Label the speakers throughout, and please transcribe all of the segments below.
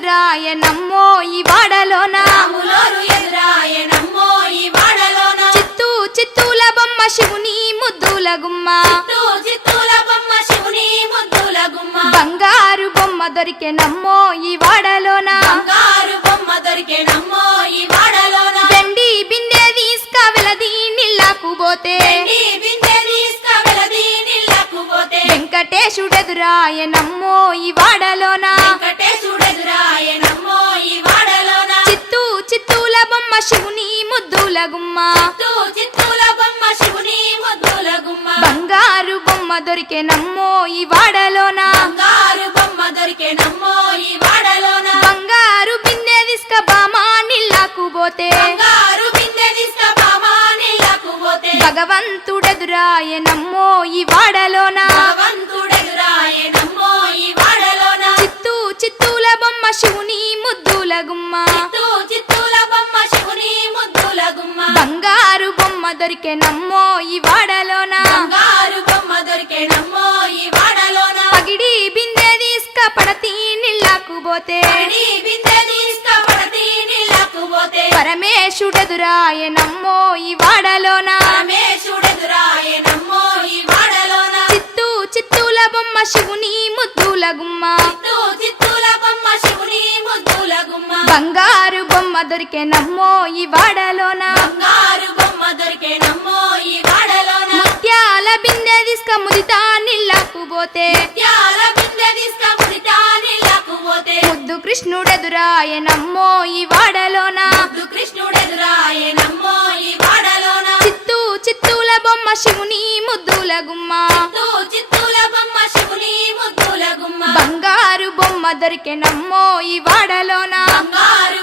Speaker 1: ఎదురాయ నమ్మో ఈ వాడలోన. చిత్తూ చిత్తూల బొమ్మ శివుని ముద్దుల గుమ్మ. బంగారు బొమ్మ దొరికే నమ్మో ఈ వాడలోన. వెండి బిందె తీసుక వెలది నీళ్ళకు పోతే.
Speaker 2: నీ బిందె తీసుకువెలది నీళ్ళకు పోతే.
Speaker 1: వెంకటేశుడెదురాయ నమ్మో ఈ వాడలోన. ముద్దుల గుమ్మ బంగారు బొమ్మ దొరికే నమ్మో ఈ వాడలోన?
Speaker 2: బంగారు బొమ్మ దొరికే నమ్మో ఈ వాడలోన?
Speaker 1: బంగారు తీసుక బామా నీళ్ళకు పోతే.
Speaker 2: బంగారు బిందె తీసుకుపామా నీళ్ళకు పోతే.
Speaker 1: భగవంతుడెదురాయ నమ్మో ఈ వాడలోన బొమ్మ దొరికే నమ్మో ఈ వాడలోన?
Speaker 2: బంగారు బొమ్మ దొరికే నమ్మో ఈ వాడలోన?
Speaker 1: పగిడి బిందె తీసుక పడతి నీళ్ళకు పోతే.
Speaker 2: బిందె తీసుకుపడతి నీళ్ళకు పోతే.
Speaker 1: పరమేశుడెదురాయ నమ్మో ఈ వాడలోన?
Speaker 2: పరమేశుడెదురాయ నమ్మో ఈ వాడలోన?
Speaker 1: చిత్తూ చిత్తూల బొమ్మ శివుని ముద్దుల గుమ్మ.
Speaker 2: చిత్తూ చిత్తూల బొమ్మ శివుని ముద్దుల గుమ్మ.
Speaker 1: బంగారు బొమ్మ దొరికే నమ్మో ఈ వాడలోన?
Speaker 2: బంగారు
Speaker 1: ముత్యాల బిందె తీసుక ముదితా నీళ్ళకు పోతే. ముద్దు కృష్ణుడెదురాయ నమ్మో ఈ వాడలోన. చిత్తూ చిత్తూల బొమ్మ శివుని ముద్దుల గుమ్మ. బంగారు బొమ్మ దొరికే నమ్మో ఈ వాడలోన.
Speaker 2: బంగారు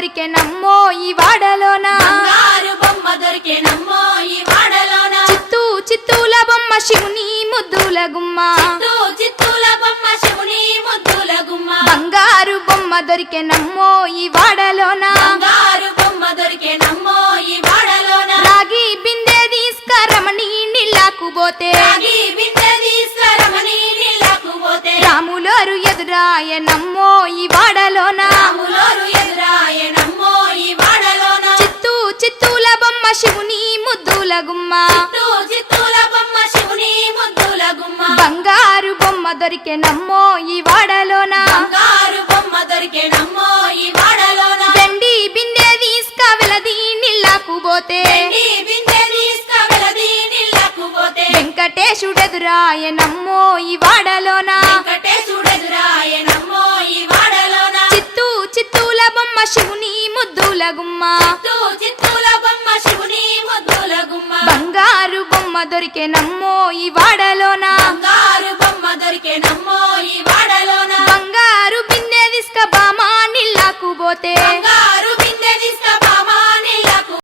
Speaker 2: బొమ్మ
Speaker 1: దొరికే నమ్మో ఈ వాడలోన.
Speaker 2: బంగారు బొమ్మ దొరికే నమ్మో ఈ వాడలోన.
Speaker 1: చిత్తూ చిత్తూల బొమ్మ శివుని ముద్దుల గుమ్మ.
Speaker 2: చిత్తూ చిత్తూల బొమ్మ శివుని ముద్దుల గుమ్మ.
Speaker 1: బంగారు బొమ్మ దొరికే నమ్మో ఈ వాడలోన.
Speaker 2: బంగారు బొమ్మ దొరికే నమ్మో ఈ వాడలోన.
Speaker 1: రాగి బిందె తీసుకరమణి నీళ్ళకు పోతే.
Speaker 2: రాగి బిందె తీసుకురమని నీళ్ళకు పోతే.
Speaker 1: రాములోరు ఎదురాయ నమ్మో ఈ వాడలోన. ముద్దుల గుమ్మ బంగారు బొమ్మ దొరికే నమ్మో ఈ వాడలోన.
Speaker 2: బంగారు బొమ్మ దొరికే నమ్మో ఈ వాడలోన.
Speaker 1: వెండి బిందె తీసుక వెలది నీళ్ళకు పోతే.
Speaker 2: నీ బిందె తీసుకువెలది నీళ్ళకు పోతే.
Speaker 1: వెంకటేశుడెదురాయ నమ్మో ఈ వాడలోన.
Speaker 2: వెంకటేశుడెదురాయ నమ్మో ఈ వాడలోన.
Speaker 1: చిత్తూ చిత్తూల బొమ్మ శివుని ముద్దుల గుమ్మ
Speaker 2: బంగారు బొమ్మ దొరికే నమ్మో ఈ వాడలోనా?
Speaker 1: బంగారు బొమ్మ దొరికే నమ్మో ఈ వాడలోనా?
Speaker 2: బంగారు బిన్నె తీసుకబామా నిల్లాకు పోతే బంగారు